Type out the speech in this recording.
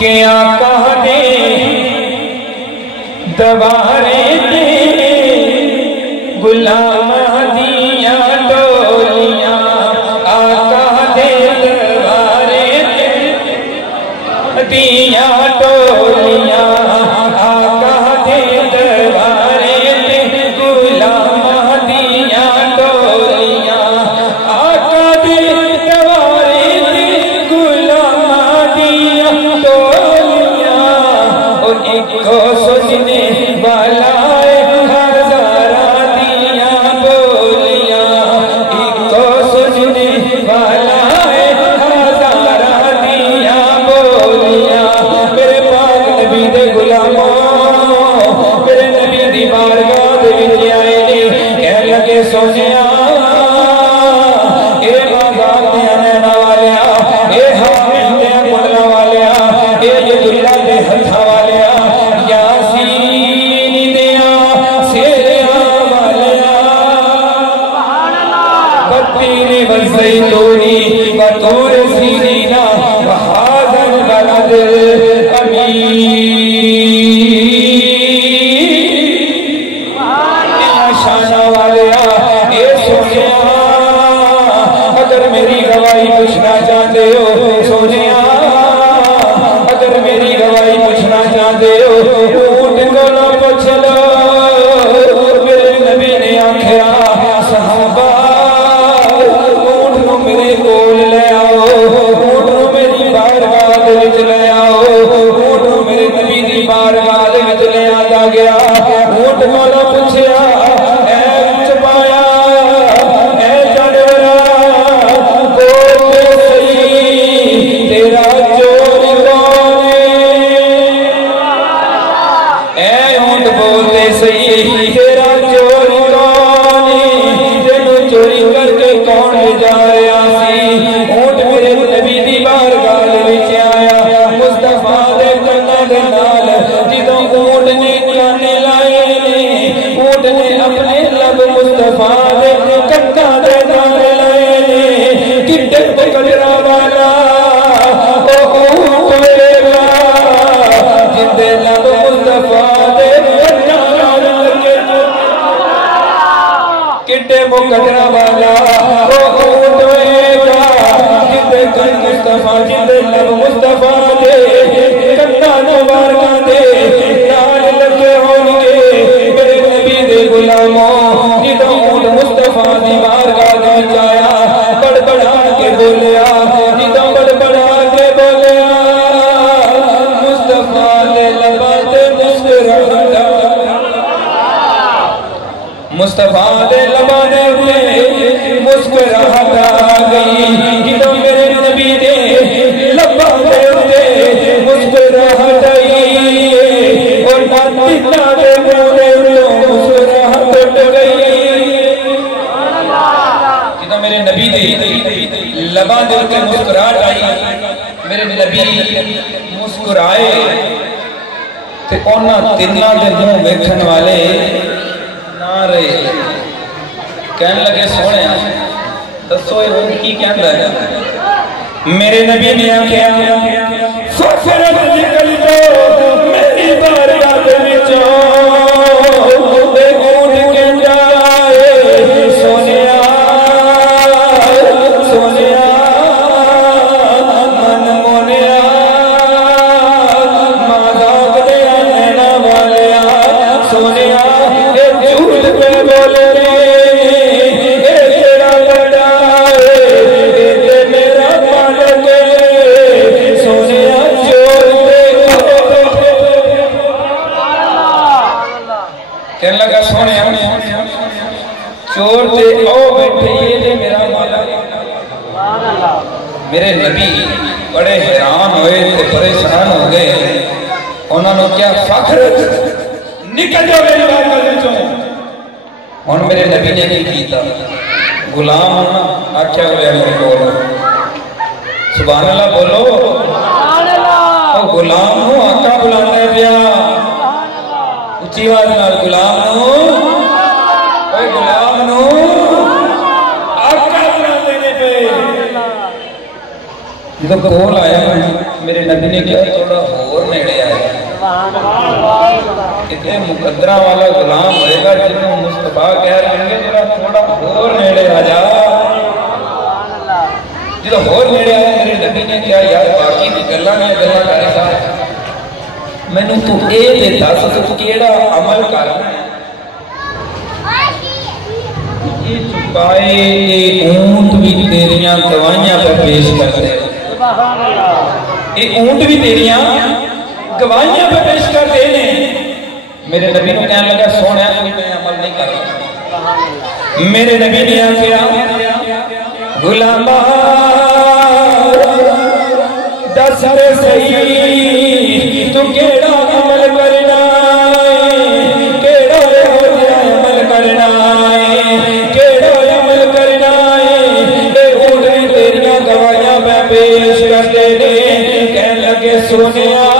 کہ آقا نے دوارے دے غلام دیا ڈولیاں آقا دے دوارے دے دیا ڈولیاں آقا دے دوارے دے غلام دیا ڈولیاں آقا دے دوارے دے غلام دیا ڈولیاں اور ایک کو سجنے والا سونیا اے بازار دیا نینا والیا اے حامل دیا مدلہ والیا اے جدلہ دے ہتھا والیا یاسین دیا سیریا والیا بطیر والزیتونی وطور سینینا وحاذا البلد الامین اگر میری گواہی پوچھنا چاہتے ہو سونیا اگر میری گواہی پوچھنا چاہتے ہو اونٹ کو نہ پوچھ لو میرے نبی نے آکھیا صحابہ اونٹ کو میرے کول لے آؤ اونٹ کو میری بارگاہ دے وچ لے آؤ اونٹ کو میرے نبی دی بارگاہ دے وچ لے آندا گیا اونٹ کو نہ پوچھیا مقدرہ والا او اونٹ ہوئے گا جتے کن مصطفیٰ جتے لب مصطفیٰ دے کنا نوارگاں دے نال لگے ہونگے میرے نبی دے غلاموں جتے اونٹ مصطفیٰ دی بارگاہ دے جایا بڑ بڑھا کے بولیا جتے بڑ بڑھا کے بولیا مصطفیٰ دے لبات مسکراہٹا مصطفیٰ دے لبانے ہوئے مسکراہٹ آ گئی جدو میرے نبی دے لبانے ہوئے مسکراہٹ آئی اور ناتنا دے مونے ہوئے مسکراہٹ اٹھ گئی جدو میرے نبی دے لبانے ہوئے مسکراہٹ آئی میرے نبی مسکرائے تے اونا تنہ دے منہ بیٹھن والے کہنے لگے سونے دسو یہ کی کہندہ ہے میرے نبی نے آکھیا فخرت نکل جو میری بارگاہ دے وچوں اے اونٹ کے جائے سونیا سونیا من مونیا ماداق دیا نینا والیا سونیا اے جھوٹ پہ بولے چور تے او بیٹھے یہ دے میرا مالا میرے نبی بڑے حیران ہوئے تے پریشان ہو گئے انہوں نے کیا فخر نکل جو میری بات کر دیچوں ان میرے نبی نے نہیں کیتا غلام آکھیا ہوئے میرے کول سبحان اللہ بولو او غلام ہوں آقا بلانا ہے پیا اچھی بات نال غلام ہوں اے غلام نو آقا بنا دینے پہ جدو کول آیا میرے نبی نے کیا تھوڑا اور نیڑے آیا کتنے مقدرہ والا غلام ہوئے گا جنہوں مصطفیٰ کہہ رہے ہیں ذرا تھوڑا اور نیڑے آ جا جب اور نیڑے آیا میرے نبی نے کیا یار باقی بھی گلا نہیں گلا کر ساتھ میں نے تو اے دیتا تو کیڑا عمل کرنا ہے یہ چکائے اونٹ بھی تیریاں گوائیاں پر پیش کرتے ہیں یہ اونٹ بھی تیریاں گوائیاں پر پیش کرتے ہیں میرے نبی نے کہنے لگا سونا ہے میں عمل نہیں کر رہا میرے نبی نے کیا غلامہ دس رے صحیح تو کیڑا عمل کرنا کیڑا عمل کرنا کیڑا عمل کرنا اے اونٹ بھی تیریاں گوائیاں میں پیش کرتے ہیں کہنے لگے سونیا